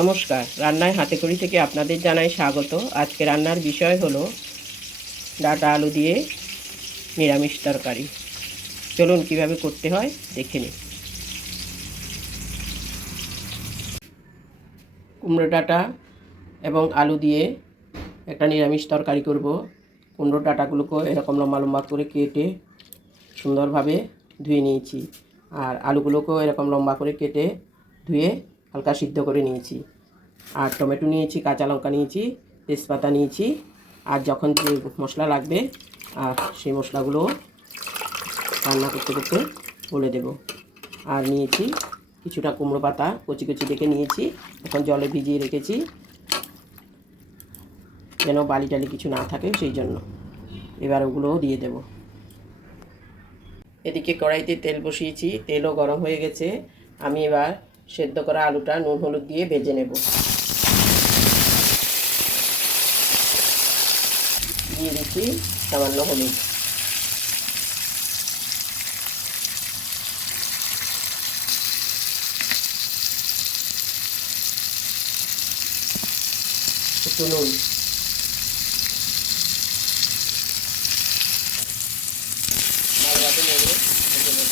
নমস্কার, রান্নায় হাতেখড়ি থেকে আপনাদের জানাই স্বাগত। আজকে রান্নার বিষয় হলো ডাঁটা আলু দিয়ে নিরামিষ তরকারি। চলুন কিভাবে করতে হয় দেখে নিই। কুমড়ো ডাঁটা এবং আলু দিয়ে একটা নিরামিষ তরকারি করব। কুমড়ো ডাঁটাগুলোকে এরকম লম্বা লম্বা করে কেটে সুন্দরভাবে ধুয়ে নিয়েছি, আর আলুগুলোকেও এরকম লম্বা করে কেটে ধুয়ে হালকা সিদ্ধ করে নিয়েছি। আর টমেটো নিয়েছি, কাঁচা লঙ্কা নিয়েছি, তেজপাতা নিয়েছি, আর যখন যে মশলা লাগবে আর সেই মশলাগুলো রান্না করতে করতে বলে দেব। আর নিয়েছি কিছুটা কুমড়ো পাতা কচি কচি দেখে নিয়েছি, এখন জলে ভিজিয়ে রেখেছি যেন বালি টালি কিছু না থাকে, সেই জন্য। এবার ওগুলোও দিয়ে দেব। এদিকে কড়াইতে তেল বসিয়েছি, তেলও গরম হয়ে গেছে। আমি এবার সেদ্ধ করা আলুটা নুন হলুদ দিয়ে ভেজে নেব। দিয়ে দিচ্ছি সামান্য হলুদ। একটু নুন। ভালোভাবে নেড়ে ভেজে নেব।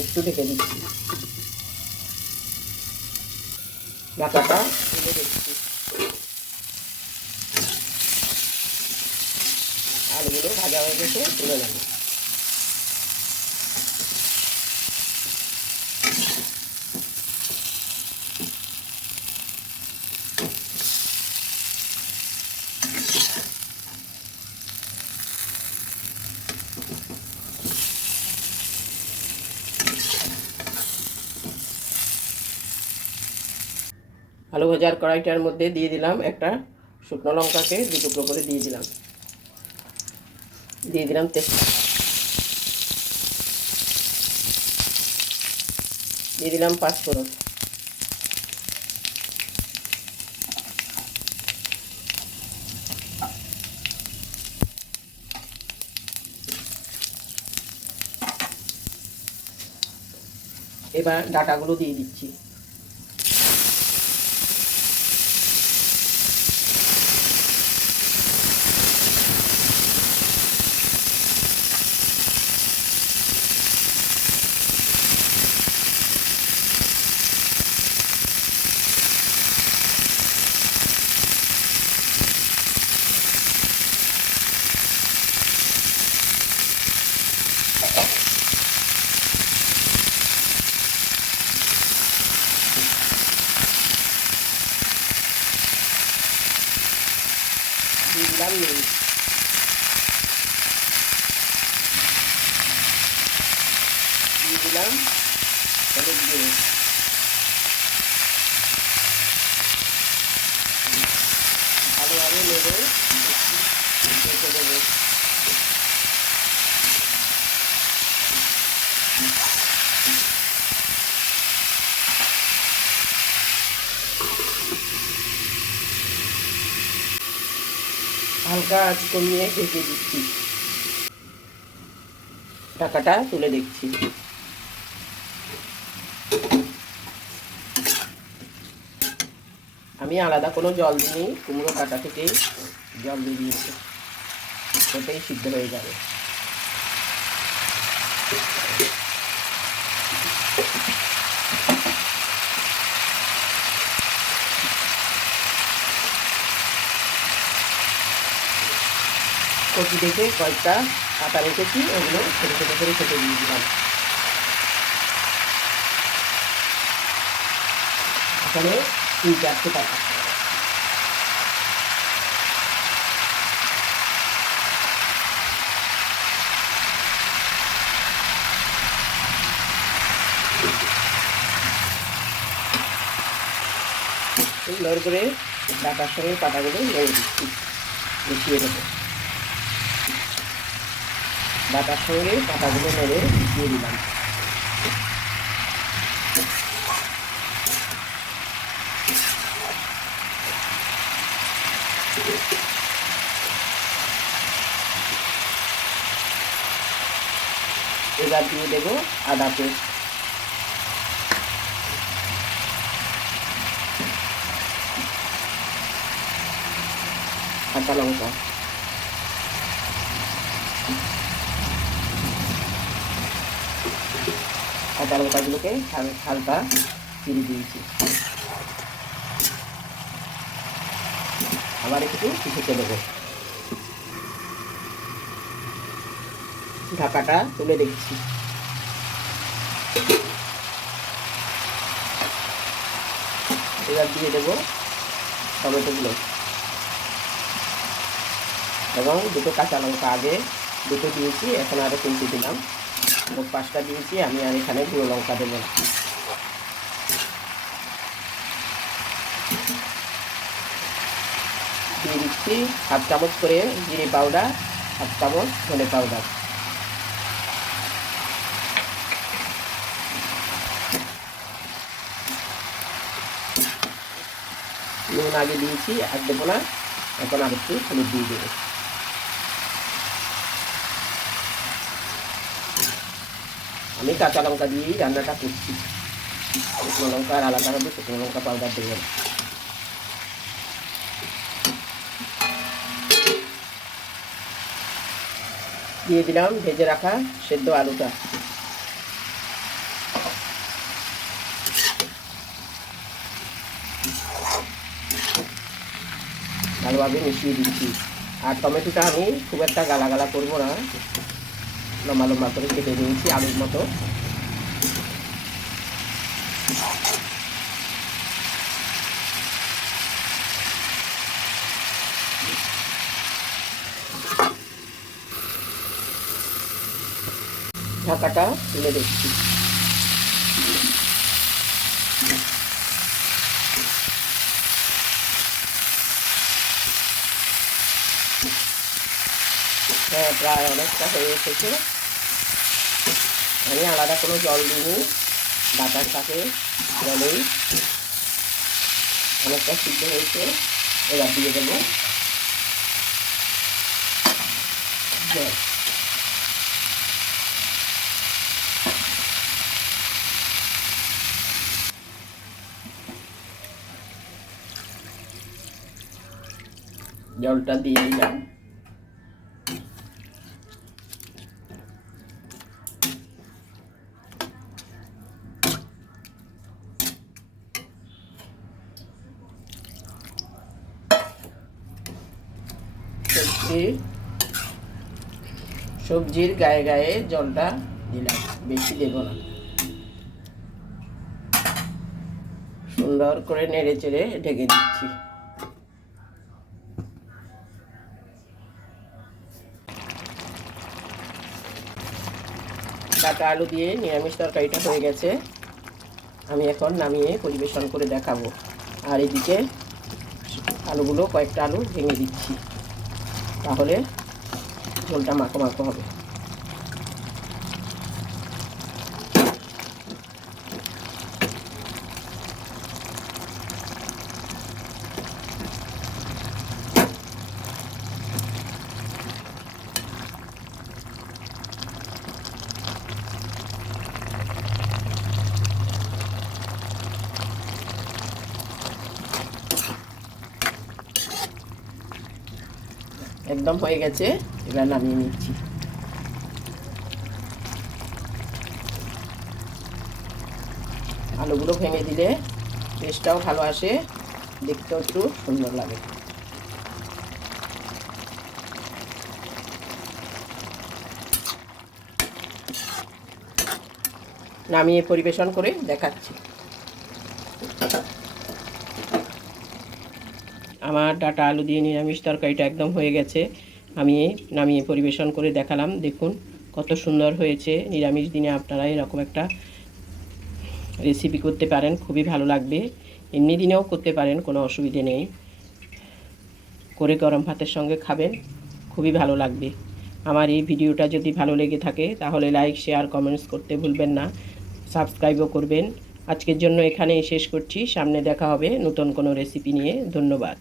একটু ঢেকে দিচ্ছি। ঢাকাটা তুলে দিচ্ছি। আলুগুলো ভাজা হয়ে গেছে, তুলে নেব। আলু ভাজার কড়াইটার মধ্যে দিয়ে দিলাম একটা শুকনো লঙ্কাকে দু টুকরো করে দিয়ে দিলাম। দিয়ে দিলাম তেজপাতা, দিয়ে দিলাম পাঁচফোড়ন, এবার ডাঁটাগুলো দিয়ে দিচ্ছি। দিয়ে দিলাম নুন, দিয়ে দিলাম হলুদ গুঁড়ো, ভালোভাবে নেড়ে রেখে দেবো। হালকা আঁচ কমিয়ে ঢেকে দিচ্ছি। ঢাকাটা তুলে দেখছি। আমি আলাদা কোনো জল দিইনি, কুমড়ো কাটা থেকেই জল দিয়ে দিয়েছি, ওটাই সিদ্ধ হয়ে যাবে। কচি দেখে কয়েকটা পাতা রেখেছি, ওগুলো ছোটো ছোটো করে কেটে দিয়ে দিলাম। এখানে 3-4টে পাতা। সুন্দর করে ডাঁটার সঙ্গে পাতাগুলো নেড়ে দিচ্ছি, মিশিয়ে দেবো। ডাটার সঙ্গে কাঁটাগুলো নেড়ে দিয়ে দিলাম। এবার দিয়ে দেবো আদা পেস্ট, কাঁচা লঙ্কা, কাঁচা লঙ্কাগুলোকে হালকা চিড়ে দিয়েছি। আবার একটু ঢেকে দেবো। ঢাকাটা তুলে দেখছি। এবার দিয়ে দেবো টমেটোগুলো এবং দুটো কাঁচা লঙ্কা, আগে দুটো দিয়েছি, এখন আরও 3টে দিলাম, মোট 5টা দিয়েছি। আমি আর এখানে গুঁড়ো লঙ্কা দেবো না। দিয়ে দিচ্ছি 1/2 চামচ করে জিরে পাউডার, 1/2 চামচ ধনে পাউডার। নুন আগে দিয়েছি, আর দেবো না, এখন আর একটু হলুদ দিয়ে দেবো। আমি কাঁচা লঙ্কা দিয়েই রান্নাটা করছি, শুকনো লঙ্কা আর আলাদা হবে, শুকনো লঙ্কা পাউডার দেবো না। দিয়ে দিলাম ভেজে রাখা সেদ্ধ আলুটা। ভালোভাবে মিশিয়ে দিচ্ছি। আর টমেটোটা আমি খুব একটা গালা গালা করবো না, লম্বা লম্বা করে কেটে নিয়েছি আলুর মতো। ঢাকাটা তুলে দেখছি। হ্যাঁ, প্রায় অনেকটা হয়ে এসেছে। আমি আলাদা কোনো জল দিইনি, ডাটার সাথে জলেই অনেকটা সিদ্ধ হয়েছে। এবার দিয়ে দেবো জল। জলটা দিয়ে দিলাম। সবজির গায়ে গায়ে জলটা দিলাম, বেশি দেব না। সুন্দর করে নেড়ে চেড়ে ঢেকে দিচ্ছি। ডাটা আলু দিয়ে নিরামিষ তরকারিটা হয়ে গেছে। আমি এখন নামিয়ে পরিবেশন করে দেখাবো। আর এদিকে আলুগুলো, কয়েকটা আলু ভেঙে দিচ্ছি, তাহলে ঝোলটা মাখো মাখো হবে। একদম হয়ে গেছে, এবার নামিয়ে নিচ্ছি। আলুগুলো ভেঙে দিলে টেস্টটাও ভালো আসে, দেখতেও একটু সুন্দর লাগে। নামিয়ে পরিবেশন করে দেখাচ্ছি। আমার ডাটা আলু দিয়ে নিরামিষ তরকারিটা একদম হয়ে গেছে। আমি নামিয়ে পরিবেশন করে দেখালাম। দেখুন কত সুন্দর হয়েছে। নিরামিষ দিনে আপনারা এরকম একটা রেসিপি করতে পারেন, খুবই ভালো লাগবে। এমনি দিনেও করতে পারেন, কোনো অসুবিধে নেই। করে গরম ভাতের সঙ্গে খাবেন, খুবই ভালো লাগবে। আমার এই ভিডিওটা যদি ভালো লেগে থাকে তাহলে লাইক শেয়ার কমেন্টস করতে ভুলবেন না, সাবস্ক্রাইবও করবেন। আজকের জন্য এখানেই শেষ করছি। সামনে দেখা হবে নতুন কোনো রেসিপি নিয়ে। ধন্যবাদ।